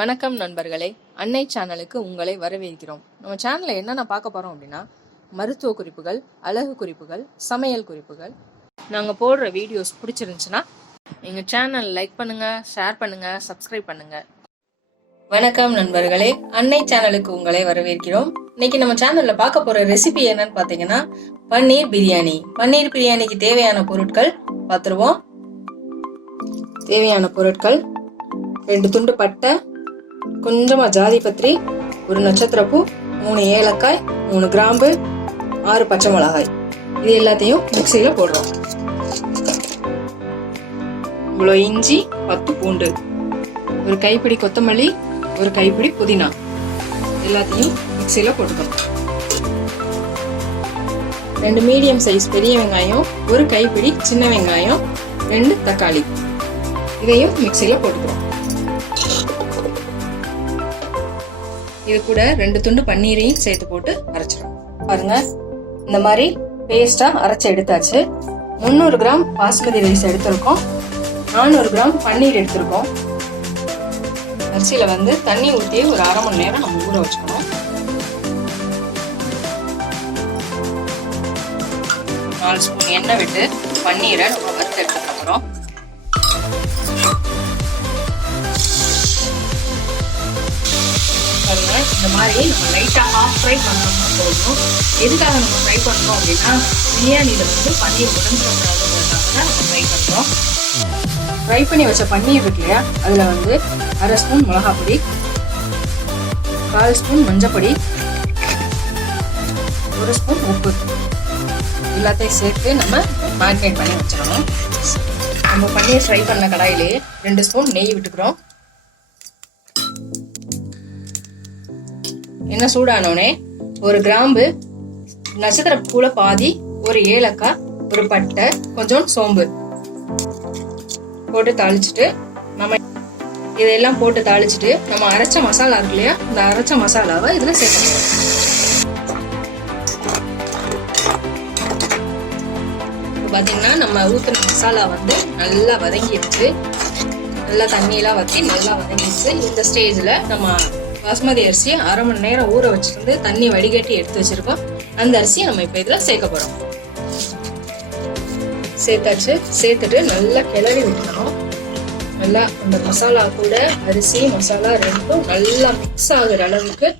வணக்கம் நண்பர்களே, அன்னை சேனலுக்கு உங்களை வரவேற்கிறோம். நம்ம சேனலில் என்னென்ன பார்க்க போகிறோம் அப்படின்னா, மருத்துவ குறிப்புகள், அழகு குறிப்புகள், சமையல் குறிப்புகள். நாங்கள் போடுற வீடியோஸ் பிடிச்சிருந்துச்சுன்னா எங்கள் சேனல் லைக் பண்ணுங்கள், ஷேர் பண்ணுங்கள், சப்ஸ்கிரைப் பண்ணுங்கள். வணக்கம் நண்பர்களே, அன்னை சேனலுக்கு உங்களை வரவேற்கிறோம். இன்னைக்கு நம்ம சேனலில் பார்க்க போகிற ரெசிபி என்னன்னு பார்த்தீங்கன்னா, பன்னீர் பிரியாணி. பன்னீர் பிரியாணிக்கு தேவையான பொருட்கள் பார்த்துருவோம். தேவையான பொருட்கள்: 2 துண்டு பட்டை, கொஞ்சமா ஜாதிபத்ரி, 1 நட்சத்திரப்பூ, 3 ஏலக்காய், 3 கிராம்பு, 6 பச்சை மிளகாய். இது எல்லாத்தையும் மிக்சியில போடுறோம். இவ்வளோ இஞ்சி, 10 பூண்டு, 1 கைப்பிடி கொத்தமல்லி, 1 கைப்பிடி புதினா, எல்லாத்தையும் மிக்சியில போட்டுக்கணும். 2 மீடியம் சைஸ் பெரிய வெங்காயம், 1 கைப்பிடி சின்ன வெங்காயம், 2 தக்காளி, இதையும் மிக்சியில போட்டுக்கிறோம். இது கூட 2 துண்டு பன்னீரையும் சேர்த்து போட்டு அரைச்சிடும். பாருங்க, இந்த மாதிரி பேஸ்டா அரைச்சி எடுத்தாச்சு. 300 கிராம் பாஸ்மதி ரைஸ் எடுத்திருக்கோம், 400 கிராம் பன்னீர் எடுத்திருக்கோம். அரிசியில தண்ணி ஊற்றி ஒரு 1/2 மணி நேரம் நம்ம ஊற வச்சுக்கணும். 4 ஸ்பூன் எண்ணெய் விட்டு பன்னீரை நம்ம வறுத்து எடுத்துக்க போறோம். இந்த மாதிரி நம்ம லைட்டா ஹாஃப் ஃப்ரை பண்ணோம்னா போதும். எதுக்காக நம்ம ஃப்ரை பண்ணோம் அப்படின்னா, பிரியாணியில பன்னீர் உடஞ்சிடக்கூடாதுங்கிறதுக்காக தான் நம்ம ஃப்ரை பண்றோம். ஃப்ரை பண்ணி வச்ச பன்னீர் இருக்கு இல்லையா, அதுல 1/2 ஸ்பூன் மிளகாய் பொடி, 1/4 ஸ்பூன் மஞ்சப்பொடி, 1 ஸ்பூன் உப்பு, எல்லாத்தையும் சேர்த்து நம்ம மேரினேட் பண்ணி வச்சிடணும். நம்ம பன்னீர் ஃப்ரை பண்ண கடாயிலேயே 2 ஸ்பூன் நெய் விட்டுக்கிறோம். என்ன சூடானோடனே 1 கிராம்பு, நட்சத்திர பூல பாதி, 1 ஏலக்காய், 1 பட்டை, கொஞ்சம் சோம்பு போட்டு தாளிச்சுட்டு, நம்ம இதெல்லாம் போட்டு தாளிச்சுட்டு நம்ம அரைச்ச மசாலா இருக்கு இல்லையா, இந்த அரைச்ச மசாலாவை இதுல சேர்க்கணும். பாத்தீங்கன்னா நம்ம ஊத்துன மசாலா நல்லா வதங்கிடுச்சு. நல்லா தண்ணியெல்லாம் வத்தி நல்லா வதங்கிடுச்சு. இந்த ஸ்டேஜ்ல நம்ம பாஸ்மதி அரிசியை 1/2 மணி நேரம் ஊற வச்சுருந்து தண்ணி வடிகட்டி எடுத்து வச்சிருக்கோம். அந்த அரிசியை நம்ம இப்ப இதுல சேர்க்க போறோம். சேர்த்தாச்சு. சேர்த்துட்டு நல்லா கிளறி விட்டுக்கணும். நல்லா அந்த மசாலா கூட அரிசி மசாலா ரெண்டும் நல்லா மிக்ஸ் ஆகுற அளவுக்கு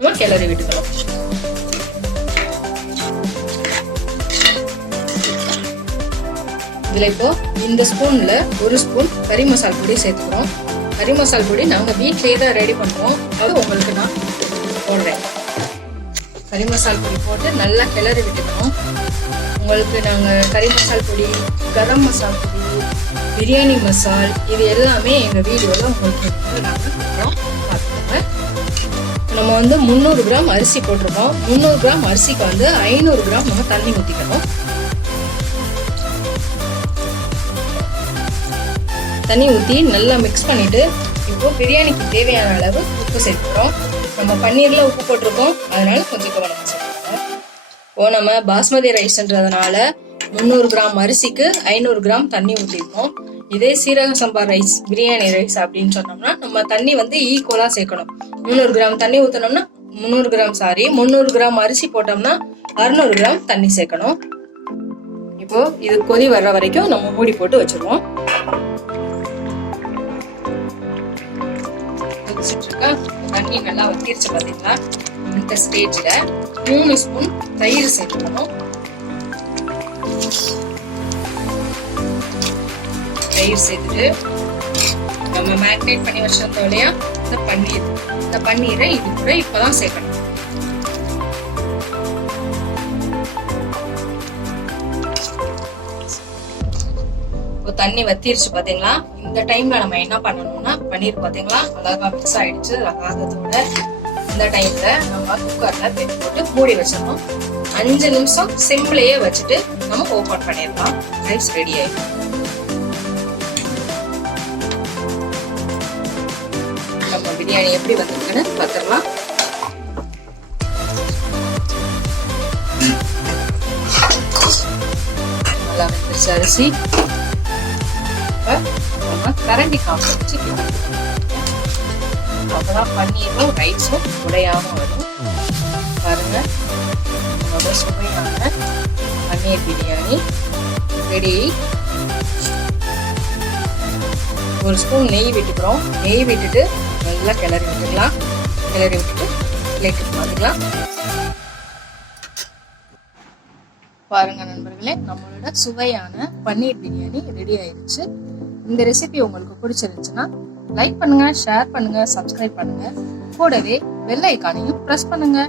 நம்ம கிளறி விட்டுக்கணும். இதுல இப்போ இந்த ஸ்பூன்ல 1 ஸ்பூன் கறி மசாலா பொடி சேர்த்துக்கிறோம். கறி மசாலா பொடி நாங்கள் வீட்லேயே தான் ரெடி பண்ணுவோம், அது உங்களுக்கு நான் போடுறேன். கறி மசாலா பொடி போட்டு நல்லா கிளறி விட்டுக்கணும். உங்களுக்கு நாங்கள் கறி மசாலா பொடி, கரம் மசாலா பொடி, பிரியாணி மசால், இது எல்லாமே எங்கள் வீடியோவில் உங்களுக்கு நாங்கள் கொடுக்குறோம், பார்த்துக்கோங்க. நம்ம 300 கிராம் அரிசி போட்டிருக்கோம். 300 கிராம் அரிசிக்கு 500 கிராம் நம்ம தண்ணி ஊற்றிக்கணும். தண்ணி ஊற்றி நல்லா மிக்ஸ் பண்ணிட்டு இப்போ பிரியாணிக்கு தேவையான அளவு உப்பு சேர்த்துக்கிறோம். நம்ம பன்னீர்ல உப்பு போட்டிருக்கோம், அதனால கொஞ்சம் கவனமாக சேர்த்துக்கிறோம். இப்போ நம்ம பாஸ்மதி ரைஸ்ன்றதுனால 300 கிராம் அரிசிக்கு 500 கிராம் தண்ணி ஊற்றிருக்கோம். இதே சீரக சம்பா ரைஸ், பிரியாணி ரைஸ் அப்படின்னு சொன்னோம்னா நம்ம தண்ணி ஈக்குவலா சேர்க்கணும். 300 கிராம் தண்ணி ஊற்றினோம்னா 300 கிராம் அரிசி போட்டோம்னா 600 கிராம் தண்ணி சேர்க்கணும். இப்போ இது கொதி வர்ற வரைக்கும் நம்ம மூடி போட்டு வச்சிருவோம். தண்ணி நல்லா வத்திருச்சு பாத்தீங்களா. இந்த ஸ்டேஜ்ல 3 ஸ்பூன் தயிர் சேர்த்துக்கணும். தயிர் சேர்த்துட்டு நம்ம மேரினேட் பண்ணி வச்சிருந்தோம் இல்லையா இந்த பன்னீரை இது கூட இப்பதான் சேர்க்கணும். தண்ணி வத்திருச்சு பாத்தீங்களா. இந்த டைம்ல நம்ம என்ன பண்ணணும்னா, பன்னீர் பாத்தீங்களா அழகா மிக்ஸ் ஆயிடுச்சு ஆகாததோட. இந்த டைம்ல நம்ம குக்கர்ல வெட்டி போட்டு மூடி வச்சிடணும். 5 நிமிஷம் சிம்லயே வச்சுட்டு நம்ம ஓபன் பண்ணிடலாம். ரைஸ் ரெடி ஆயிடும். நம்ம பிரியாணி எப்படி வந்திருக்குன்னு பார்த்துடலாம். நல்லா வெந்துருச்சு அரிசி. நம்ம கரண்டி காம்பு வச்சு அப்பதான் பன்னீரும் ரைஸும் உடையாம வரும். பாருங்க, நம்மளோட சுவையான பன்னீர் பிரியாணி ரெடி. ஒரு ஸ்பூன் நெய் விட்டுக்கிறோம். நெய் விட்டுட்டு நல்லா கிளறி விட்டுக்கலாம். கிளறி விட்டுட்டு பிளேட்டுக்கு மாற்றிக்கலாம். பாருங்க நண்பர்களே, நம்மளோட சுவையான பன்னீர் பிரியாணி ரெடி ஆயிடுச்சு. இந்த ரெசிபி உங்களுக்கு பிடிச்சிருந்துச்சுன்னா லைக் பண்ணுங்க, ஷேர் பண்ணுங்க, சப்ஸ்கிரைப் பண்ணுங்க. கூடவே பெல் ஐகானையும் பிரஸ் பண்ணுங்க.